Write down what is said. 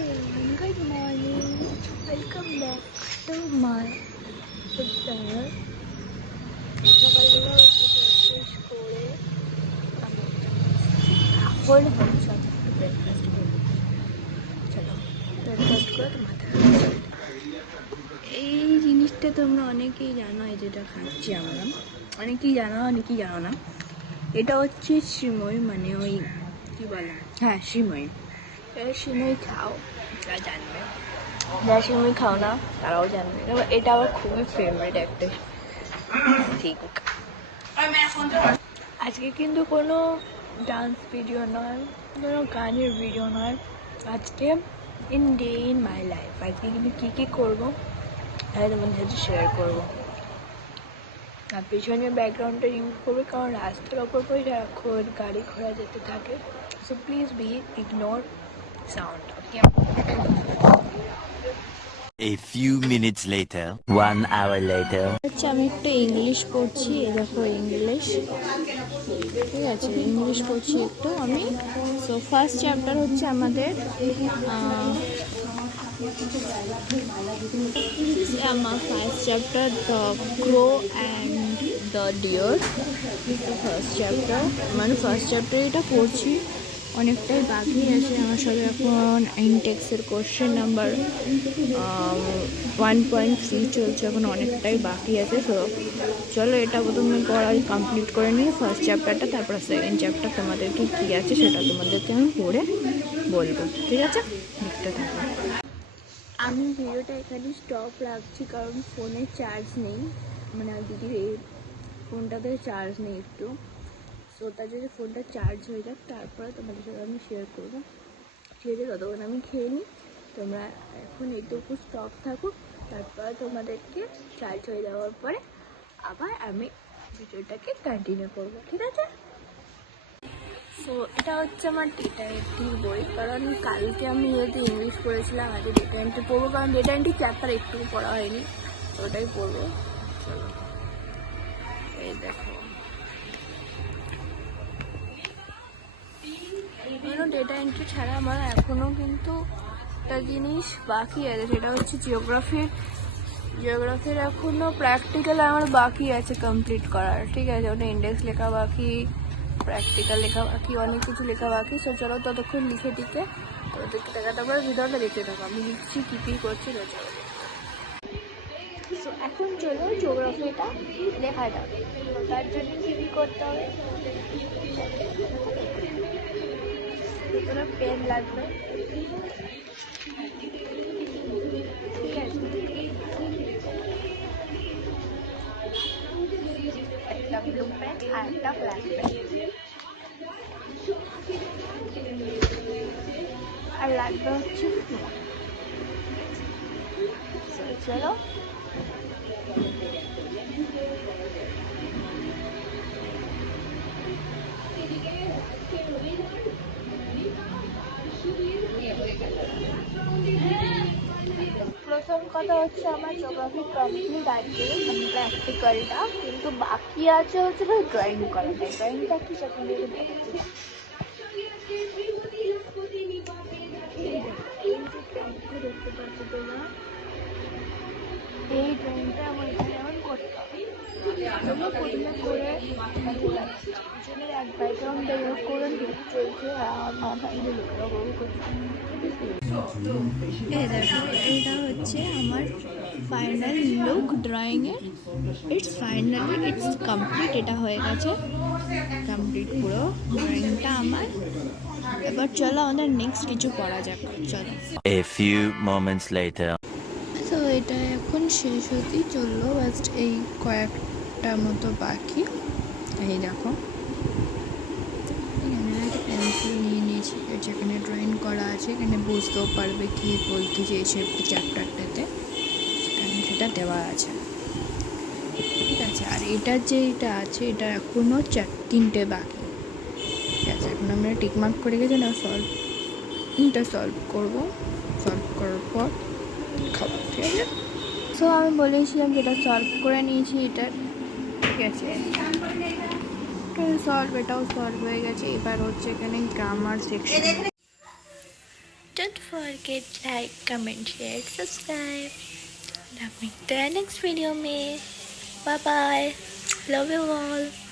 everyone, good morning. Welcome back to my channel. সকালবেলা breakfast করে আমি এখন ভাবছিলাম একটু ব্রেকফাস্ট করবো। চলো ব্রেকফাস্ট করে তোমাদের এই জিনিসটা তোমরা অনেকেই জানো, এই যেটা খাচ্ছি আমরা অনেকেই জানো অনেকেই জানো না। এটা হচ্ছে সিমই, মানে ওই কী বলে, হ্যাঁ সিমই। সিমই খাও তারা জানবে, যারা সিমই খাও না তারাও জানবে। এটা আমার খুবই ফেভারিট একটা ঠিক। আজকে কিন্তু কোনো ডান্স ভিডিও নয়, কোনো গানের ভিডিও নয়, আজকে in day in my life আজকে কিন্তু কী কী করবো তাই তোমাদের সাথে শেয়ার করবো। আর পিছনে ব্যাকগ্রাউন্ডটা ইউজ করবে, কারণ রাস্তার ওপর পরে সারাক্ষণ গাড়ি ঘোড়া যেতে থাকে, so please be ignore sound. A few minutes later, 1 hour later. আচ্ছা আমি একটু ইংলিশ পড়ছি, এই দেখো ইংলিশ, ঠিক আছে ইংলিশ পড়ছি একটু আমি। সো ফার্স্ট চ্যাপ্টার হচ্ছে আমাদের আমার first chapter the crow and the deer. First chapter মানে ফার্স্ট চ্যাপ্টার এটা পড়ছি, অনেকটাই বাকি আছে আমার সবে। এখন ইনটেক্সের কোশ্চেন নাম্বার 1.3 চলছে, এখন অনেকটাই বাকি আছে। তো চলো এটা প্রথমে পড়া কমপ্লিট করে নিই ফার্স্ট চ্যাপ্টারটা, তারপর সেকেন্ড চ্যাপ্টার তোমাদেরকে কী আছে সেটা তোমাদেরকে আমি পড়ে বলবো, ঠিক আছে? দেখতে থাকো। আমি ভিডিওটা এখানে স্টপ রাখছি কারণ ফোনে চার্জ নেই, মানে দিদির এই ফোনটাতে চার্জ নেই একটু। সো তার যদি ফোনটা চার্জ হয়ে যাক তারপরে তোমাদের সাথে আমি শেয়ার করবো, ঠিক আছে? ততক্ষণ আমি খেয়ে নিই, তোমরা এখন এইটুকু স্টপ থাকো, তারপরে তোমাদেরকে চার্জ হয়ে যাওয়ার পরে আবার আমি ভিডিওটাকে কন্টিনিউ করবো, ঠিক আছে? সো এটা হচ্ছে আমার ডেটা এন্ট্রির বই, কারণ কালকে আমি যেহেতু ইংলিশ পড়েছিলাম আজকে ডেটা এন্ট্রি পড়বো, কারণ ডেটা এন্ট্রি চ্যাপ্টার একটু পড়া হয়নি, তো ওটাই পড়বো। চলো এই দেখো, ডেটা এন্ট্রি ছাড়া আমার এখনও কিন্তু একটা জিনিস বাকি আছে, সেটা হচ্ছে জিওগ্রাফির এখনও প্র্যাকটিক্যাল আমার বাকি আছে কমপ্লিট করার, ঠিক আছে? ওটা ইন্ডেক্স লেখা বাকি, প্র্যাকটিক্যাল লেখা বাকি, অনেক কিছু লেখা বাকি। সো চলো ততক্ষণ লিখে টিকে তোদেরকে দেখাতে পারো, ভিডিওটা দেখতে থাকো আমি লিখছি কী কী করছি। তো চলো, সো এখন চলো জিওগ্রাফিটা লেখা যাবে। তার জন্য কী কী করতে হবে, পেন লাগবে, ঠিক আছে? একটা ব্লু পেন আর একটা ব্ল্যাক পেন, আর লাগবে হচ্ছে চলো প্রথম কথা হচ্ছে আমার জিওগ্রাফি কমপ্লিট আছে, প্র্যাকটিক্যালটা কিন্তু বাকি আছে হচ্ছে ড্রয়িং করাটা। ড্রয়িংটা কি সেখান থেকে দেখাচ্ছি, দেখতে পাচ্ছ তোমরা এই ড্রয়িংটা আমার এখানে এখন করতে হবে। চলো প্রথমে করে পিছনের এক ব্যাকগ্রাউন্ডটা ইউজ করে চলছে আর মাথায় করছে। এই দেখো এটা হচ্ছে আমার ফাইনাল লুক ড্রয়িংয়ের, ইটস কমপ্লিট, এটা হয়ে গেছে কমপ্লিট পুরো ড্রয়িংটা আমার। এবার চলো আমাদের নেক্সট কিছু করা যাক, চলো। A few moments later. তো এটা এখন শেষ হতেই চললো, জাস্ট এই কয়েকটা মতো বাকি। এই দেখো এখানে একটা পেন্সিল নিয়ে নিয়েছি, যেখানে ড্রয়িং করা আছে, এখানে বুঝতেও পারবে কী বলতে চেয়েছে চ্যাপ্টারটাতে, সেখানে সেটা দেওয়া আছে, ঠিক আছে? আর এটার যে এটা আছে এটা এখনও 3টে বাকি, ঠিক আছে? এখন আমরা টিকমার্ক করে গেছি না, এটা সলভ করবো, সলভ করার পর খাবো, ঠিক আছে? সো আমি বলেছিলাম যেটা সলভ করে নিয়েছি এটা, ঠিক আছে? এটাও সলভ হয়ে গেছে। এবার হচ্ছে এখানে grammar section, Don't forget like, comment, share, subscribe. Love me. The next video में. Bye bye. Love you all.